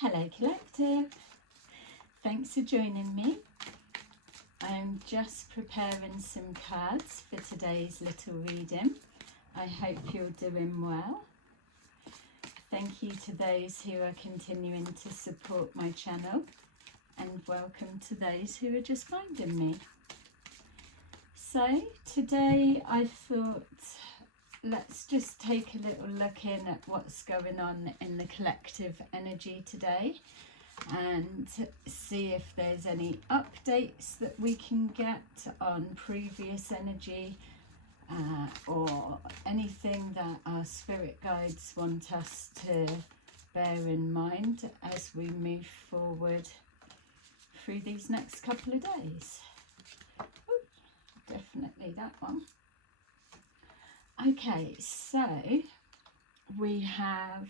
Hello Collective, thanks for joining me. I'm just preparing some cards for today's little reading. I hope you're doing well. Thank you to those who are continuing to support my channel, and welcome to those who are just finding me. So today I thought let's just take a little look in at what's going on in the collective energy today and see if there's any updates that we can get on previous energy or anything that our spirit guides want us to bear in mind as we move forward through these next couple of days. Ooh, definitely that one. Okay, so we have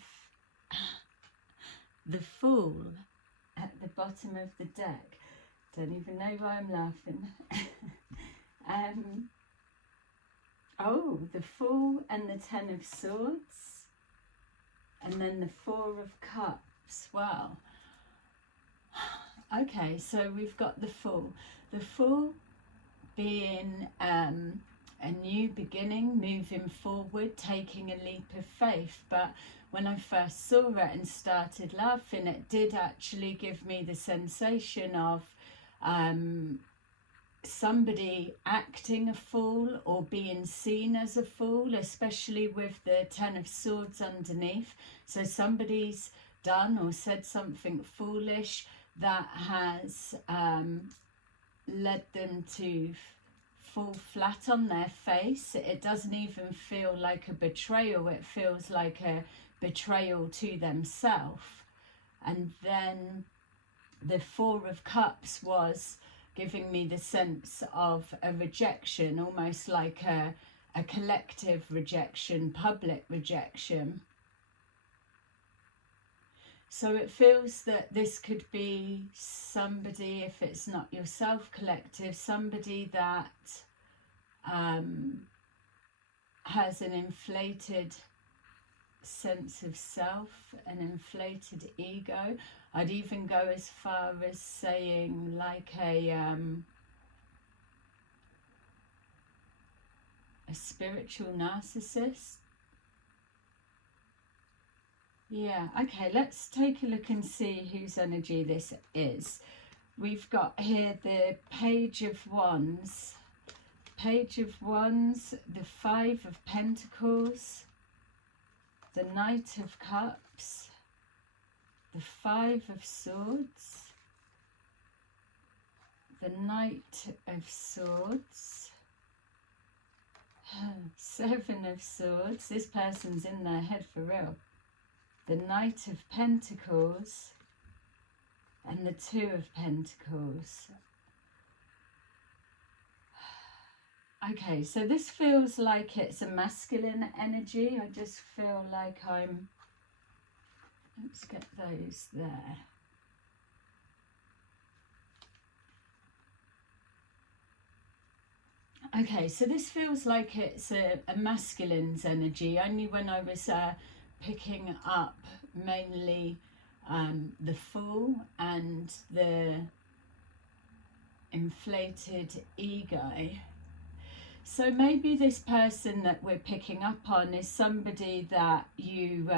the Fool at the bottom of the deck. Don't even know why I'm laughing. Oh, the Fool and the Ten of Swords, and then the Four of Cups. Wow. Okay, so we've got the Fool. The Fool being a new beginning, moving forward, taking a leap of faith. But when I first saw it and started laughing, it did actually give me the sensation of somebody acting a fool or being seen as a fool, especially with the Ten of Swords underneath. So somebody's done or said something foolish that has led them to fall flat on their face. It doesn't even feel like a betrayal, it feels like a betrayal to themselves. And then the Four of Cups was giving me the sense of a rejection, almost like a collective rejection, public rejection. So it feels that this could be somebody, if it's not yourself collective, somebody that has an inflated sense of self, an inflated ego. I'd even go as far as saying like a spiritual narcissist. Yeah, okay, let's take a look and see whose energy this is. We've got here the Page of Wands. Page of Wands, the Five of Pentacles, the Knight of Cups, the Five of Swords, the Knight of Swords, Seven of Swords. This person's in their head for real. The Knight of Pentacles and the Two of Pentacles. Okay, so this feels like it's a masculine energy. I just feel like I'm... Let's get those there. Okay, so this feels like it's a masculine's energy. Only when I was picking up mainly the Fool and the inflated ego. So maybe this person that we're picking up on is somebody that you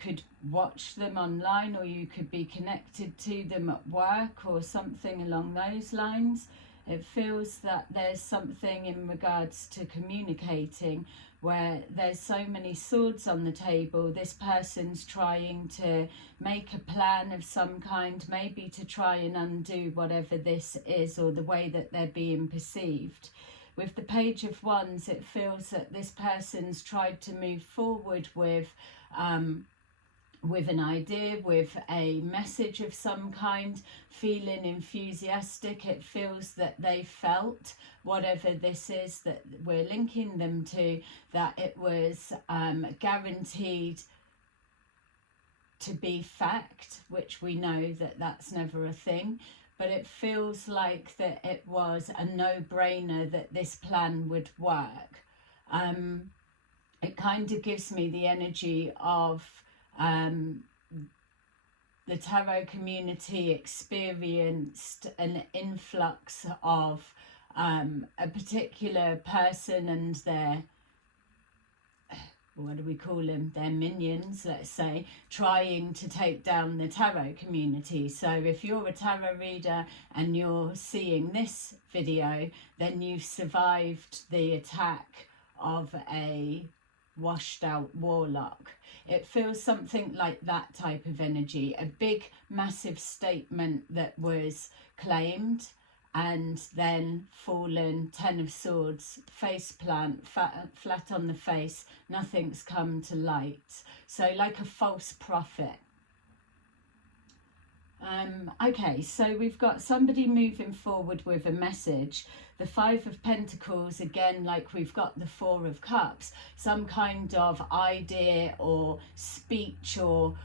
could watch them online, or you could be connected to them at work or something along those lines. It feels that there's something in regards to communicating where there's so many swords on the table. This person's trying to make a plan of some kind, maybe to try and undo whatever this is or the way that they're being perceived. With the Page of Wands, it feels that this person's tried to move forward with an idea, with a message of some kind, feeling enthusiastic. It feels that they felt whatever this is that we're linking them to, that it was guaranteed to be fact, which we know that that's never a thing. But it feels like that it was a no-brainer that this plan would work. It kind of gives me the energy of the tarot community experienced an influx of a particular person and their, what do we call them, their minions, let's say, trying to take down the tarot community. So if you're a tarot reader and you're seeing this video, then you've survived the attack of a washed out warlock. It feels something like that type of energy, a big massive statement that was claimed and then fallen, 10 of Swords, face plant, flat on the face, nothing's come to light. So like a false prophet. Okay, so we've got somebody moving forward with a message. The 5 of Pentacles, again, like we've got the 4 of Cups, some kind of idea or speech or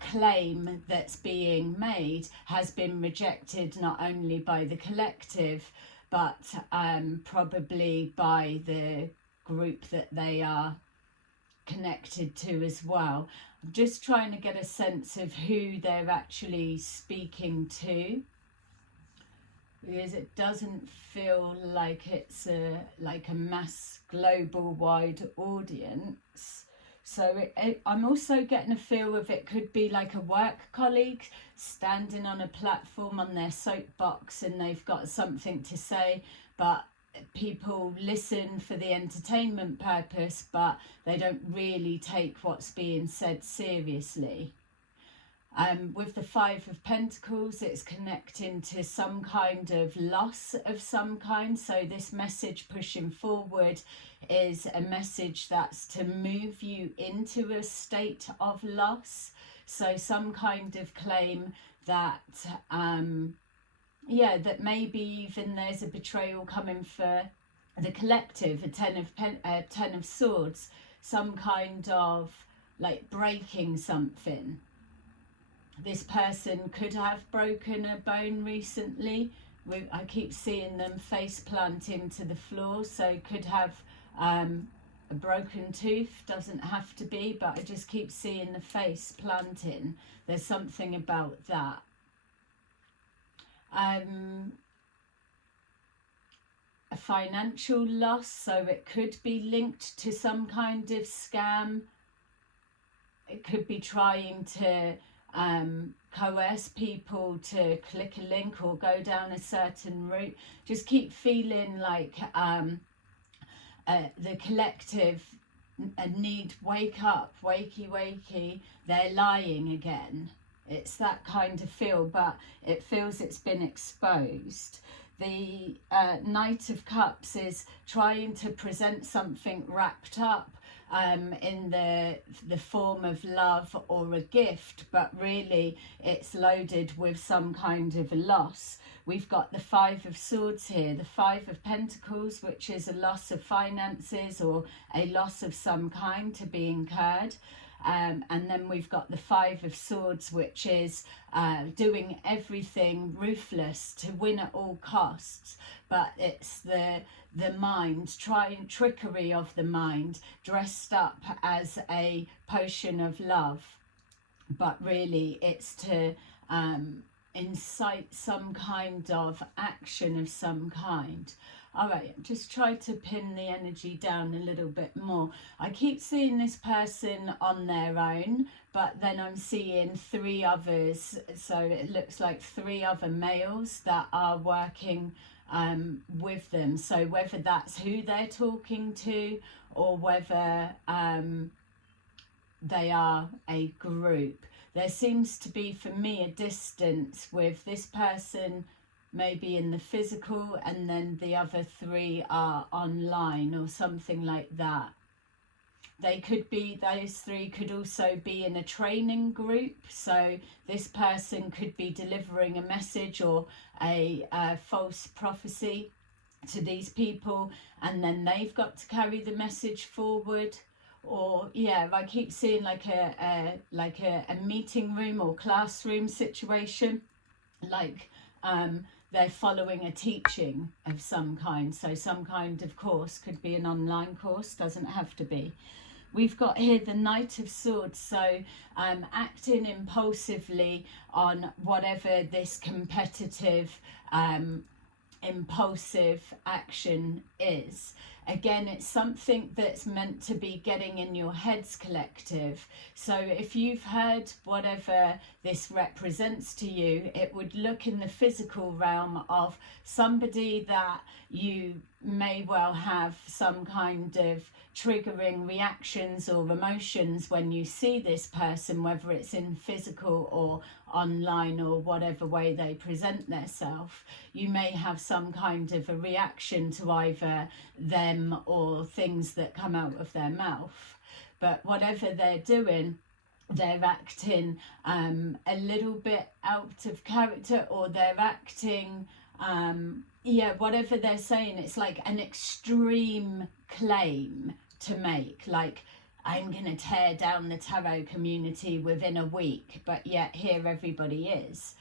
claim that's being made has been rejected not only by the collective, but probably by the group that they are connected to as well. I'm just trying to get a sense of who they're actually speaking to, because it doesn't feel like it's like a mass global wide audience. So I'm also getting a feel of it could be like a work colleague standing on a platform on their soapbox and they've got something to say, but people listen for the entertainment purpose, but they don't really take what's being said seriously. With the 5 of Pentacles, it's connecting to some kind of loss of some kind. So this message pushing forward is a message that's to move you into a state of loss. So some kind of claim that, yeah, that maybe even there's a betrayal coming for the collective, a 10 of Swords, some kind of like breaking something. This person could have broken a bone recently. I keep seeing them face plant into the floor, so could have a broken tooth, doesn't have to be, but I just keep seeing the face planting. There's something about that. A financial loss, so it could be linked to some kind of scam. It could be trying to coerce people to click a link or go down a certain route. Just keep feeling like the collective need wake up, wakey wakey, they're lying again. It's that kind of feel, but it feels it's been exposed. The Knight of Cups is trying to present something wrapped up in the form of love or a gift, but really it's loaded with some kind of a loss. We've got the 5 of Swords here, the 5 of Pentacles, which is a loss of finances or a loss of some kind to be incurred. And then we've got the 5 of Swords, which is doing everything ruthless to win at all costs. But it's the mind, trickery of the mind, dressed up as a potion of love. But really it's to incite some kind of action of some kind. All right, just try to pin the energy down a little bit more. I keep seeing this person on their own, but then I'm seeing 3 others. So it looks like 3 other males that are working with them. So whether that's who they're talking to or whether they are a group. There seems to be, for me, a distance with this person maybe in the physical, and then the other 3 are online or something like that. They could be, those 3 could also be in a training group. So this person could be delivering a message or a false prophecy to these people, and then they've got to carry the message forward. Or yeah, I keep seeing like a meeting room or classroom situation, like they're following a teaching of some kind. So some kind of course, could be an online course, doesn't have to be. we've got here the Knight of Swords, so acting impulsively on whatever this competitive impulsive action is. Again, it's something that's meant to be getting in your heads collective. So if you've heard whatever this represents to you, it would look in the physical realm of somebody that you may well have some kind of triggering reactions or emotions when you see this person, whether it's in physical or online or whatever way they present themselves. You may have some kind of a reaction to either them or things that come out of their mouth. But whatever they're doing, they're acting a little bit out of character, or they're acting whatever they're saying, it's like an extreme claim to make, like, I'm going to tear down the tarot community within a week, but yet here everybody is.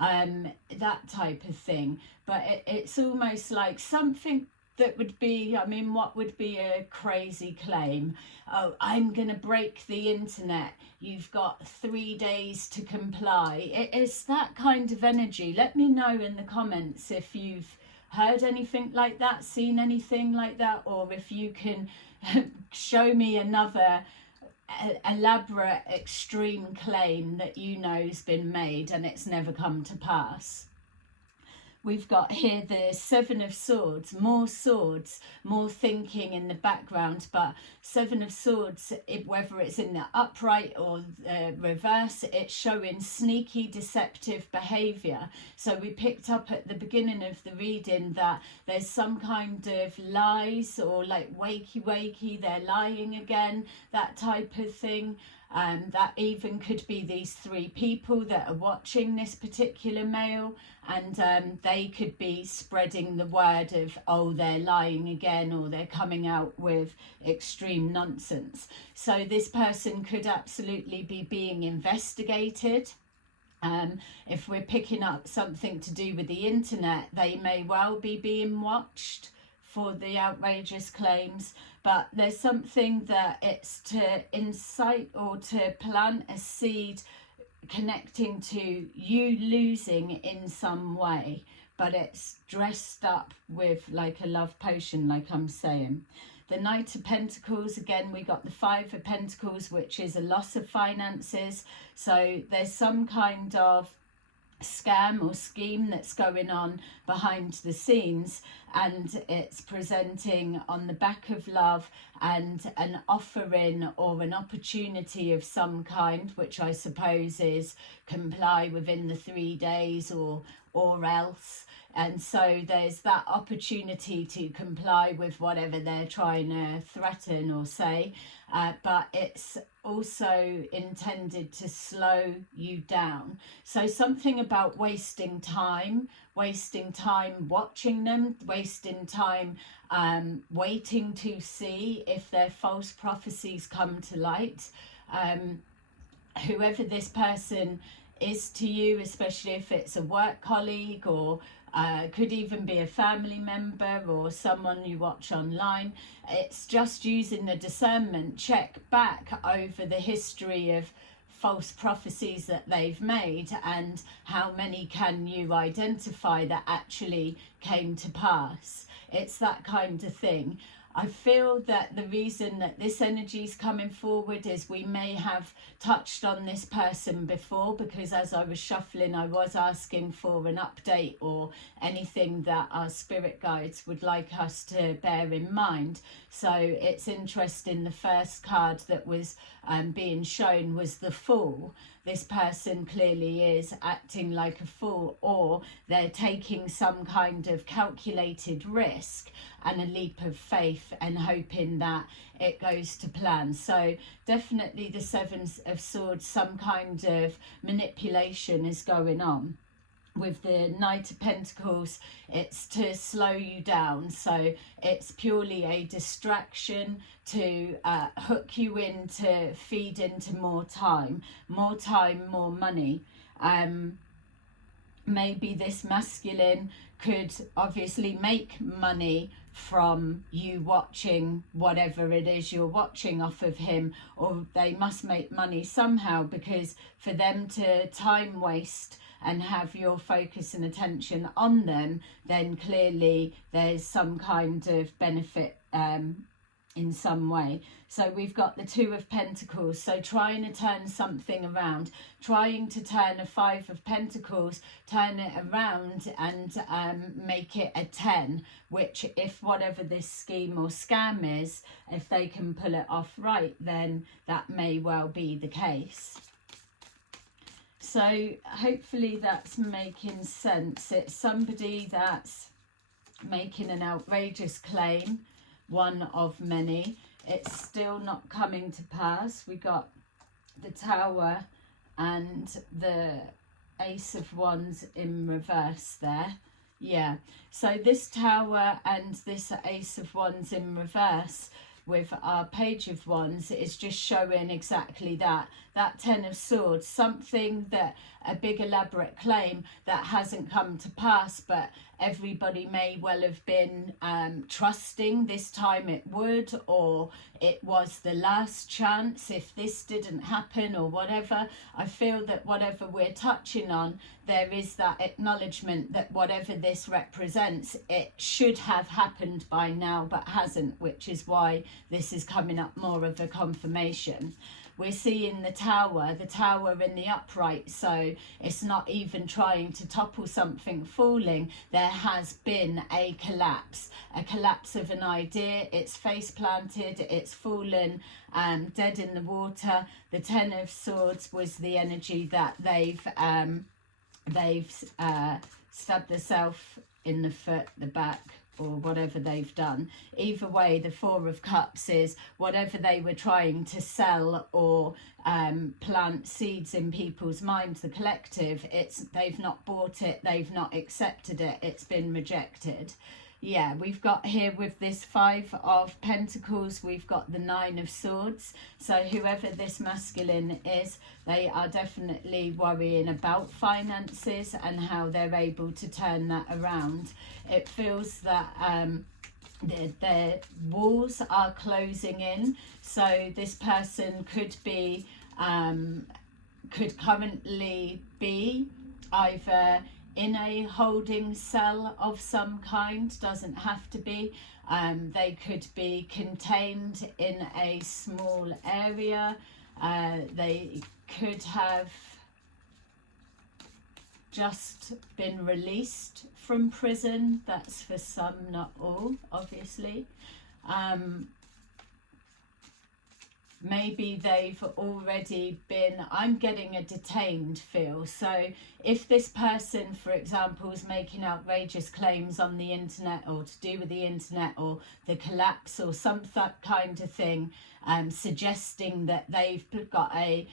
That type of thing. But it's almost like something that would be, I mean, what would be a crazy claim? Oh, I'm going to break the internet. You've got 3 days to comply. It's that kind of energy. Let me know in the comments if you've heard anything like that, seen anything like that, or if you can show me another elaborate extreme claim that you know's been made and it's never come to pass. We've got here the Seven of Swords, more thinking in the background, but Seven of Swords, whether it's in the upright or the reverse, it's showing sneaky, deceptive behaviour. So we picked up at the beginning of the reading that there's some kind of lies, or like wakey wakey, they're lying again, that type of thing. That even could be these 3 people that are watching this particular male, and they could be spreading the word of, oh, they're lying again, or they're coming out with extreme nonsense. So this person could absolutely be being investigated. If we're picking up something to do with the internet, they may well be being watched for the outrageous claims. But there's something that it's to incite or to plant a seed connecting to you losing in some way, but it's dressed up with like a love potion, like I'm saying. The Knight of Pentacles, again, we got the Five of Pentacles, which is a loss of finances. So there's some kind of scam or scheme that's going on behind the scenes, and it's presenting on the back of love and an offering or an opportunity of some kind, which I suppose is comply within the 3 days or else. And so there's that opportunity to comply with whatever they're trying to threaten or say, but it's also intended to slow you down. So something about wasting time watching them, wasting time waiting to see if their false prophecies come to light. Whoever this person is to you, especially if it's a work colleague, or could even be a family member or someone you watch online, it's just using the discernment. Check back over the history of false prophecies that they've made, and how many can you identify that actually came to pass. It's that kind of thing. I feel that the reason that this energy is coming forward is we may have touched on this person before, because as I was shuffling, I was asking for an update or anything that our spirit guides would like us to bear in mind. So it's interesting, the first card that was being shown was the Fool. This person clearly is acting like a fool, or they're taking some kind of calculated risk and a leap of faith and hoping that it goes to plan. So definitely the Seven of Swords, some kind of manipulation is going on. With the Knight of Pentacles, it's to slow you down. So it's purely a distraction to hook you in, to feed into more time, more money. maybe this masculine could obviously make money from you watching whatever it is you're watching off of him, or they must make money somehow, because for them to time waste and have your focus and attention on them, then clearly there's some kind of benefit in some way. So we've got the Two of Pentacles, so trying to turn something around, trying to turn a Five of Pentacles, turn it around and make it a 10, which if whatever this scheme or scam is, if they can pull it off right, then that may well be the case. So hopefully that's making sense. It's somebody that's making an outrageous claim, one of many. It's still not coming to pass. We got the Tower and the Ace of Wands in reverse there. Yeah, so this Tower and this Ace of Wands in reverse with our Page of Wands is just showing exactly that Ten of Swords, something that a big elaborate claim that hasn't come to pass, but everybody may well have been trusting this time it would, or it was the last chance if this didn't happen or whatever. I feel that whatever we're touching on, there is that acknowledgement that whatever this represents, it should have happened by now but hasn't, which is why this is coming up more of a confirmation. We're seeing the Tower in the upright, so it's not even trying to topple something falling. There has been a collapse of an idea. It's face planted, it's fallen, dead in the water. The Ten of Swords was the energy that they've stabbed themselves in the foot, the back, or whatever they've done. Either way, the Four of Cups is whatever they were trying to sell or plant seeds in people's minds, the collective, they've not bought it, they've not accepted it, it's been rejected. Yeah, we've got here with this Five of Pentacles, we've got the Nine of Swords. So whoever this masculine is, they are definitely worrying about finances and how they're able to turn that around. It feels that their walls are closing in. So this person could be, could currently be either in a holding cell of some kind, doesn't have to be. They could be contained in a small area. They could have just been released from prison. That's for some, not all, obviously. Maybe they've already been, I'm getting a detained feel. So if this person, for example, is making outrageous claims on the internet or to do with the internet or the collapse or some that kind of thing, suggesting that they've got a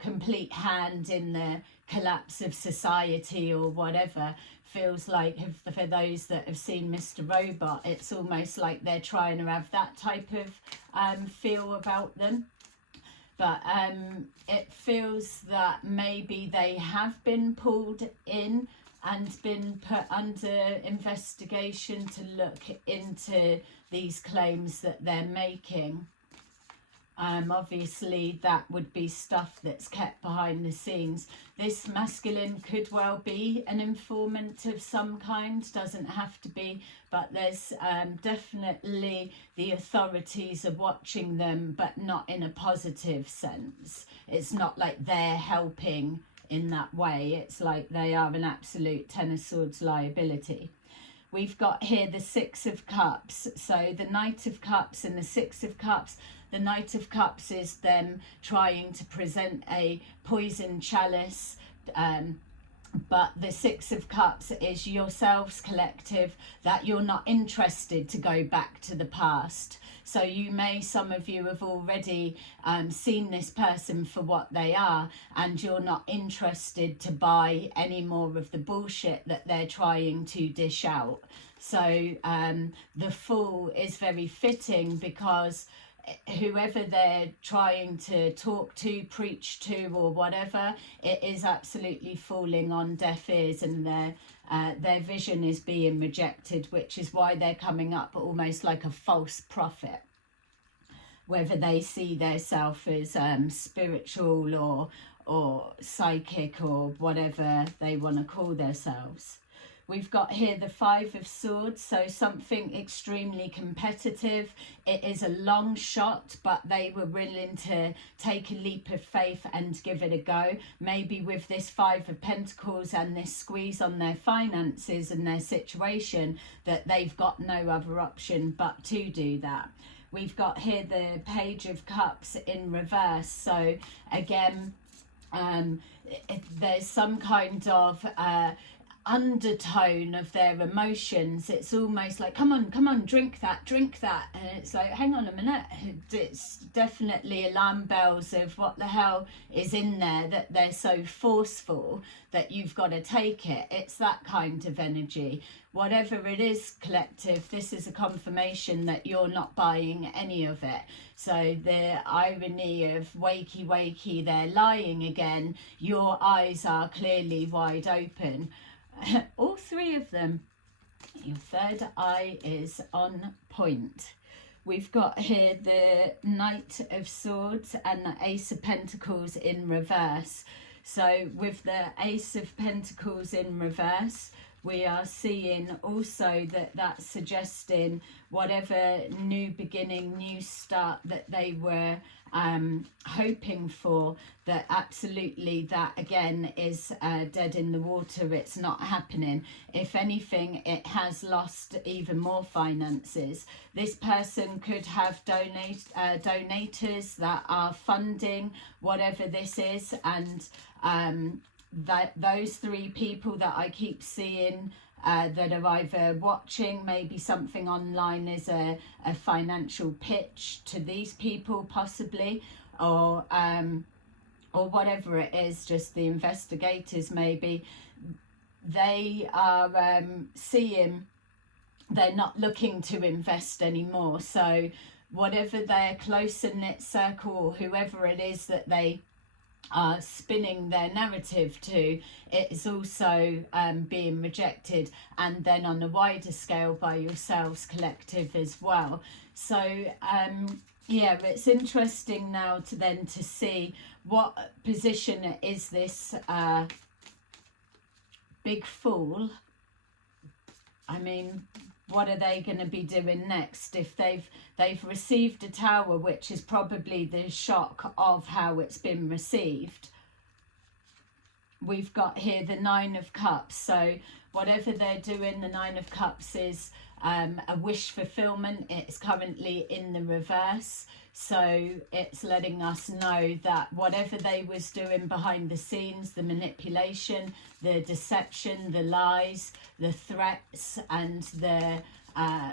complete hand in the collapse of society or whatever, feels like for those that have seen Mr. Robot, it's almost like they're trying to have that type of feel about them. But it feels that maybe they have been pulled in and been put under investigation to look into these claims that they're making. Obviously that would be stuff that's kept behind the scenes. This masculine could well be an informant of some kind, doesn't have to be, but there's definitely the authorities are watching them, but not in a positive sense. It's not like they're helping in that way. It's like they are an absolute Ten of Swords liability. We've got here the Six of Cups, so the Knight of Cups and the Six of Cups. The Knight of Cups is them trying to present a poison chalice, but the Six of Cups is yourselves, collective, that you're not interested to go back to the past. So you may, some of you have already seen this person for what they are, and you're not interested to buy any more of the bullshit that they're trying to dish out. So the Fool is very fitting, because whoever they're trying to talk to, preach to, or whatever, it is absolutely falling on deaf ears, and their vision is being rejected, which is why they're coming up almost like a false prophet, whether they see themselves as spiritual or psychic or whatever they want to call themselves. We've got here the Five of Swords, so something extremely competitive. It is a long shot, but they were willing to take a leap of faith and give it a go. Maybe with this Five of Pentacles and this squeeze on their finances and their situation, that they've got no other option but to do that. We've got here the Page of Cups in reverse. So again, there's some kind of undertone of their emotions. It's almost like, come on, drink that, and it's like, hang on a minute, it's definitely alarm bells of what the hell is in there, that they're so forceful that you've got to take it. It's that kind of energy. Whatever it is, collective, this is a confirmation that you're not buying any of it. So the irony of wakey wakey, they're lying again, your eyes are clearly wide open. All three of them. Your third eye is on point. We've got here the Knight of Swords and the Ace of Pentacles in reverse. So with the Ace of Pentacles in reverse, we are seeing also that that's suggesting whatever new beginning, new start that they were hoping for, that absolutely that again is dead in the water. It's not happening. If anything, it has lost even more finances. This person could have donators that are funding whatever this is, and that those three people that I keep seeing that are either watching, maybe something online is a financial pitch to these people possibly, or whatever it is, just the investigators maybe, they are seeing they're not looking to invest anymore. So whatever their closer knit circle or whoever it is that they are spinning their narrative to, it is also being rejected, and then on a wider scale by yourselves, collective, as well. So yeah, it's interesting now to see what position is this big fool. I mean, what are they going to be doing next? If they've received a tower, which is probably the shock of how it's been received. We've got here the Nine of Cups. So whatever they're doing, the Nine of Cups is a wish fulfillment. It's currently in the reverse. So it's letting us know that whatever they was doing behind the scenes, the manipulation, the deception, the lies, the threats, and the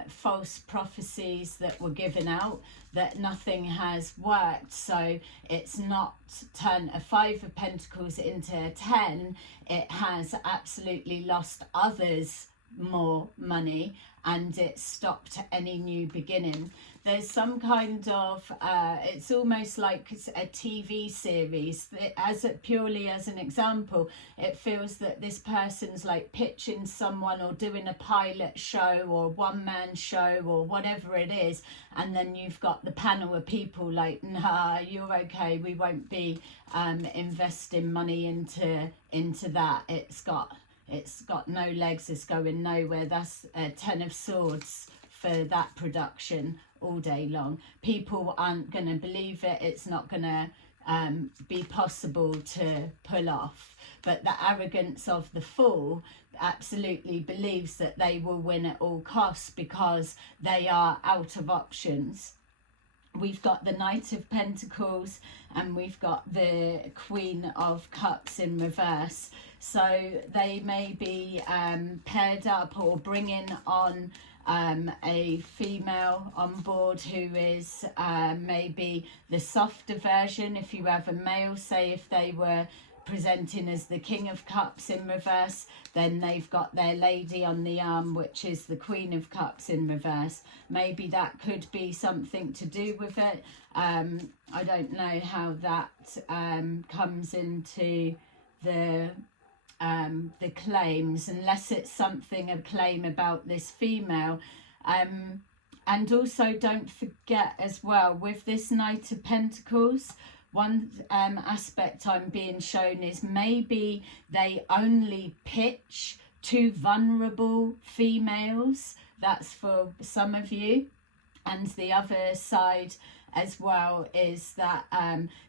false prophecies that were given out, that nothing has worked. So it's not turned a Five of Pentacles into a 10. It has absolutely lost others more money, and it stopped any new beginning. There's some kind of it's almost like a TV series. Purely as an example, it feels that this person's like pitching someone or doing a pilot show or one-man show or whatever it is, and then you've got the panel of people like, nah, you're okay, we won't be investing money into that. It's got no legs, it's going nowhere. That's a 10 of Swords for that production all day long. People aren't going to believe it. It's not going to be possible to pull off. But the arrogance of the fool absolutely believes that they will win at all costs because they are out of options. We've got the Knight of Pentacles and we've got the Queen of Cups in reverse. So they may be paired up or bringing on a female on board who is maybe the softer version. If you have a male, say if they were presenting as the King of Cups in reverse. Then they've got their lady on the arm, which is the Queen of Cups in reverse. Maybe that could be something to do with it. I don't know how that comes into the claims, unless it's something, a claim about this female. And also don't forget as well, with this Knight of Pentacles, one aspect I'm being shown is maybe they only pitch to vulnerable females. That's for some of you. And the other side as well is that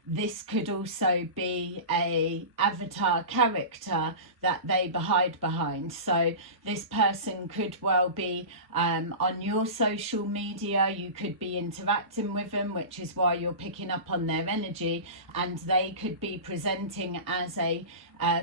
this could also be a avatar character that they hide behind. So this person could well be on your social media. You could be interacting with them, which is why you're picking up on their energy, and they could be presenting as a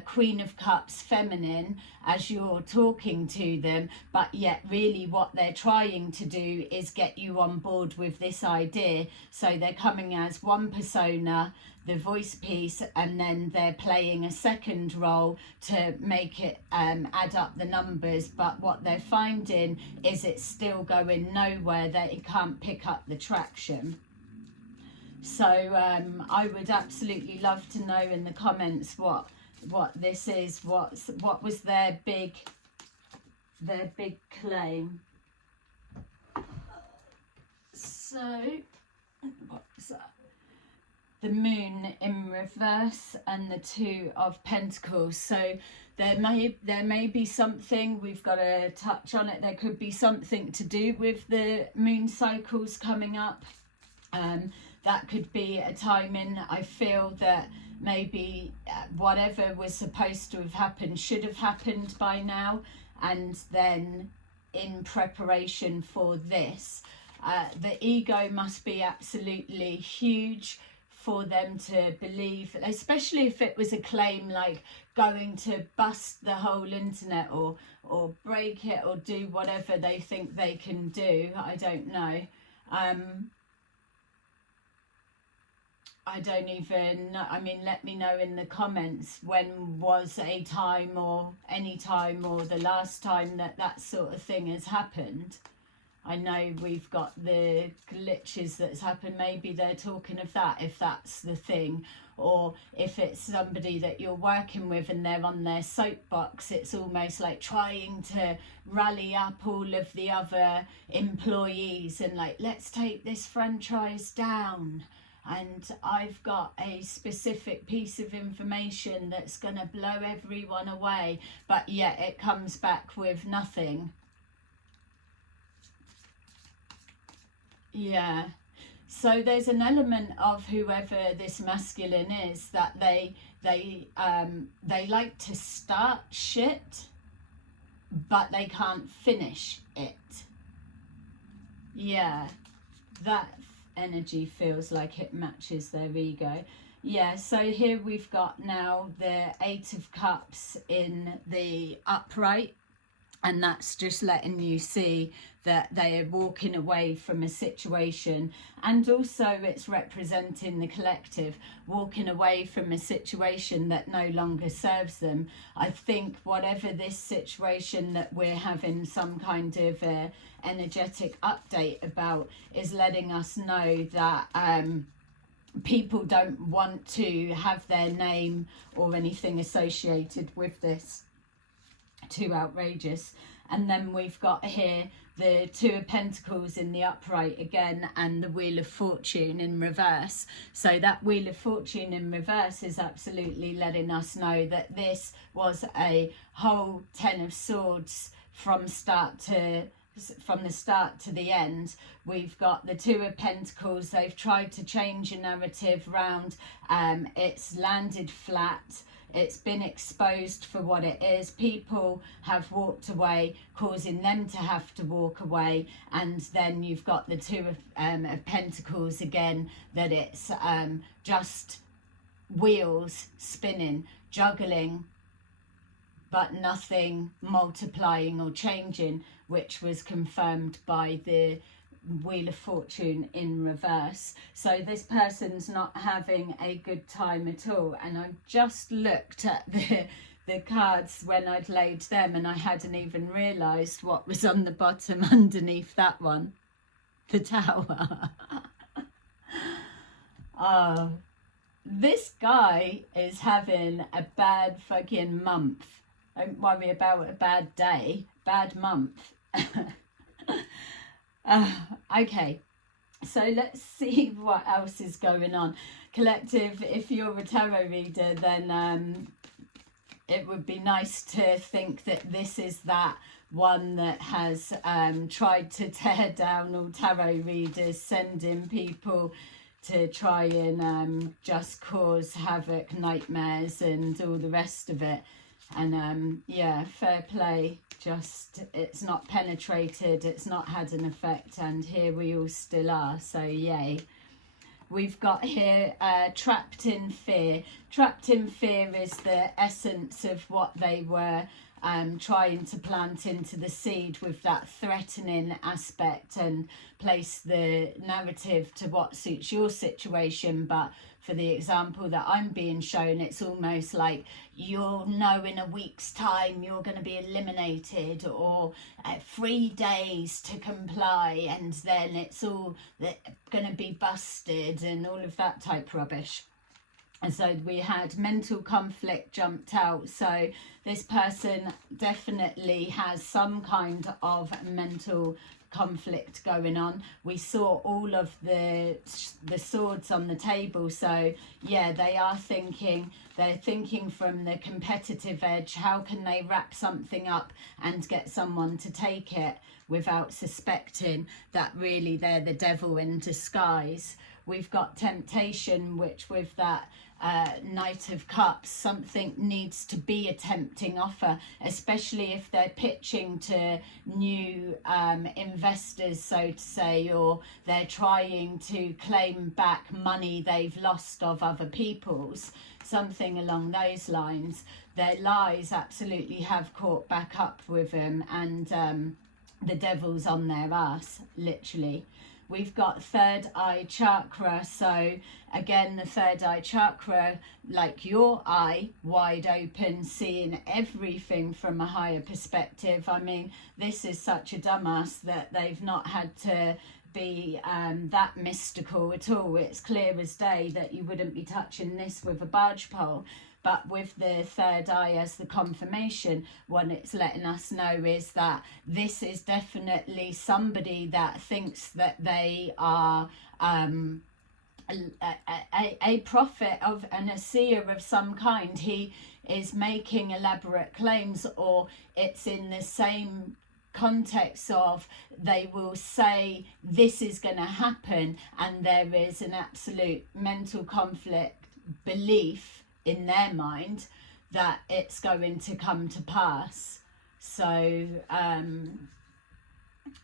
Queen of Cups feminine as you're talking to them, but yet really what they're trying to do is get you on board with this idea. So they're coming as one persona, the voice piece, and then they're playing a second role to make it add up the numbers. But what they're finding is it's still going nowhere, that it can't pick up the traction. So I would absolutely love to know in the comments what this is, what was their big claim. So what's that? The Moon in reverse and the Two of Pentacles. So there may be something, we've got to touch on it, there could be something to do with the moon cycles coming up. That could be a timing. I feel that maybe whatever was supposed to have happened should have happened by now, and then in preparation for this, the ego must be absolutely huge for them to believe, especially if it was a claim like going to bust the whole internet or break it or do whatever they think they can do. I don't know. I don't even know. I mean, let me know in the comments when was a time or any time or the last time that sort of thing has happened. I know we've got the glitches that's happened. Maybe they're talking of that, if that's the thing. Or if it's somebody that you're working with and they're on their soapbox, it's almost like trying to rally up all of the other employees and like, let's take this franchise down. And I've got a specific piece of information that's going to blow everyone away. But yet it comes back with nothing. Yeah. So there's an element of whoever this masculine is, that they like to start shit, but they can't finish it. Yeah, that energy feels like it matches their ego. Yeah, so here we've got now the Eight of Cups in the upright, and that's just letting you see that they are walking away from a situation, and also it's representing the collective walking away from a situation that no longer serves them. I think whatever this situation that we're having some kind of energetic update about is letting us know that people don't want to have their name or anything associated with this. Too outrageous. And then we've got here the Two of Pentacles in the upright again, and the Wheel of Fortune in reverse. So that Wheel of Fortune in reverse is absolutely letting us know that this was a whole Ten of Swords from the start to the end. We've got the Two of Pentacles. They've tried to change a narrative round. It's landed flat. It's been exposed for what it is. People have walked away, causing them to have to walk away. And then you've got the Two of Pentacles again, that it's just wheels spinning, juggling, but nothing multiplying or changing, which was confirmed by the Wheel of Fortune in reverse. So this person's not having a good time at all. And I just looked at the cards when I'd laid them, and I hadn't even realised what was on the bottom underneath that one. The Tower. Oh, this guy is having a bad fucking month. Don't worry about a bad day, bad month. Okay, so let's see what else is going on. Collective, if you're a tarot reader, then it would be nice to think that this is that one that has tried to tear down all tarot readers, sending people to try and just cause havoc, nightmares and all the rest of it. And yeah, fair play, just it's not penetrated, it's not had an effect, and here we all still are, so yay. We've got here trapped in fear. Trapped in fear is the essence of what they were trying to plant into the seed, with that threatening aspect, and place the narrative to what suits your situation. But for the example that I'm being shown, it's almost like you'll know in a week's time you're going to be eliminated, or 3 days to comply, and then it's all going to be busted and all of that type rubbish. And so we had mental conflict jumped out. So this person definitely has some kind of mental conflict going on. We saw all of the swords on the table. So yeah, they're thinking from the competitive edge. How can they wrap something up and get someone to take it without suspecting that really they're the devil in disguise? We've got temptation, which with that Knight of Cups, something needs to be a tempting offer, especially if they're pitching to new investors, so to say, or they're trying to claim back money they've lost of other people's, something along those lines. Their lies absolutely have caught back up with them, and the devil's on their ass, literally. We've got third eye chakra. So again, the third eye chakra, like your eye, wide open, seeing everything from a higher perspective. I mean, this is such a dumbass that they've not had to be that mystical at all. It's clear as day that you wouldn't be touching this with a barge pole. But with the third eye as the confirmation, what it's letting us know is that this is definitely somebody that thinks that they are a prophet of and a seer of some kind. He is making elaborate claims, or it's in the same context of they will say this is going to happen, and there is an absolute mental conflict belief in their mind that it's going to come to pass. So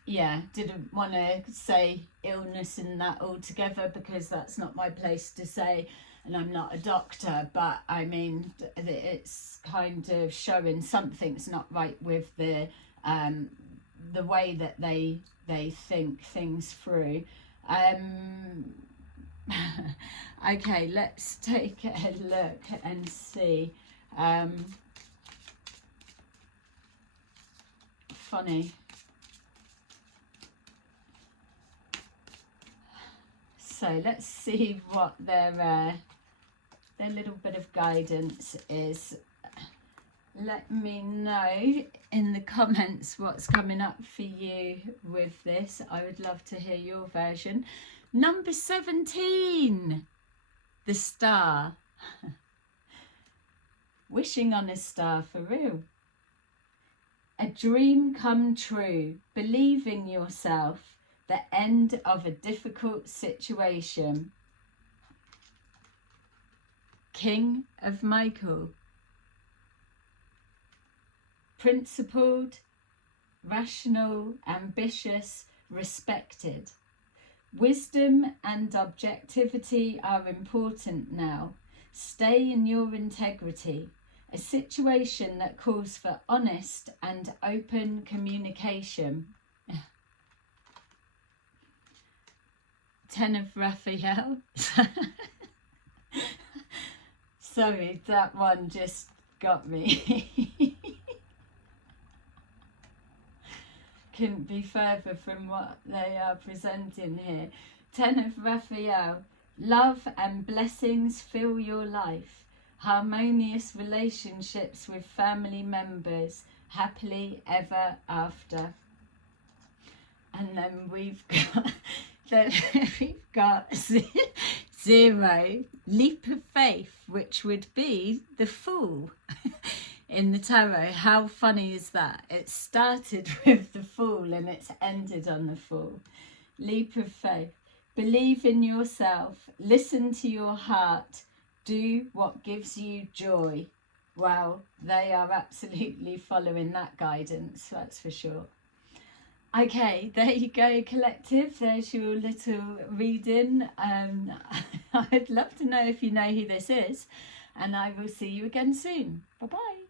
yeah, didn't want to say illness in that altogether, because that's not my place to say, and I'm not a doctor, but I mean, it's kind of showing something's not right with the way that they think things through. Okay, let's take a look and see. Funny. So let's see what their little bit of guidance is. Let me know in the comments what's coming up for you with this. I would love to hear your version. Number 17, the star. Wishing on a star for real. A dream come true, believing yourself, the end of a difficult situation. King of Michael. Principled, rational, ambitious, respected. Wisdom and objectivity are important now. Stay in your integrity. A situation that calls for honest and open communication. Ten of Raphael. Sorry, that one just got me. Couldn't be further from what they are presenting here. Ten of Raphael. Love and blessings fill your life. Harmonious relationships with family members. Happily ever after. And then we've got 0, leap of faith, which would be the Fool in the tarot. How funny is that? It started with the Fool and it's ended on the Fool. Leap of faith. Believe in yourself. Listen to your heart. Do what gives you joy. Well, they are absolutely following that guidance, that's for sure. Okay, there you go, collective. There's your little reading. I'd love to know if you know who this is, and I will see you again soon. Bye-bye.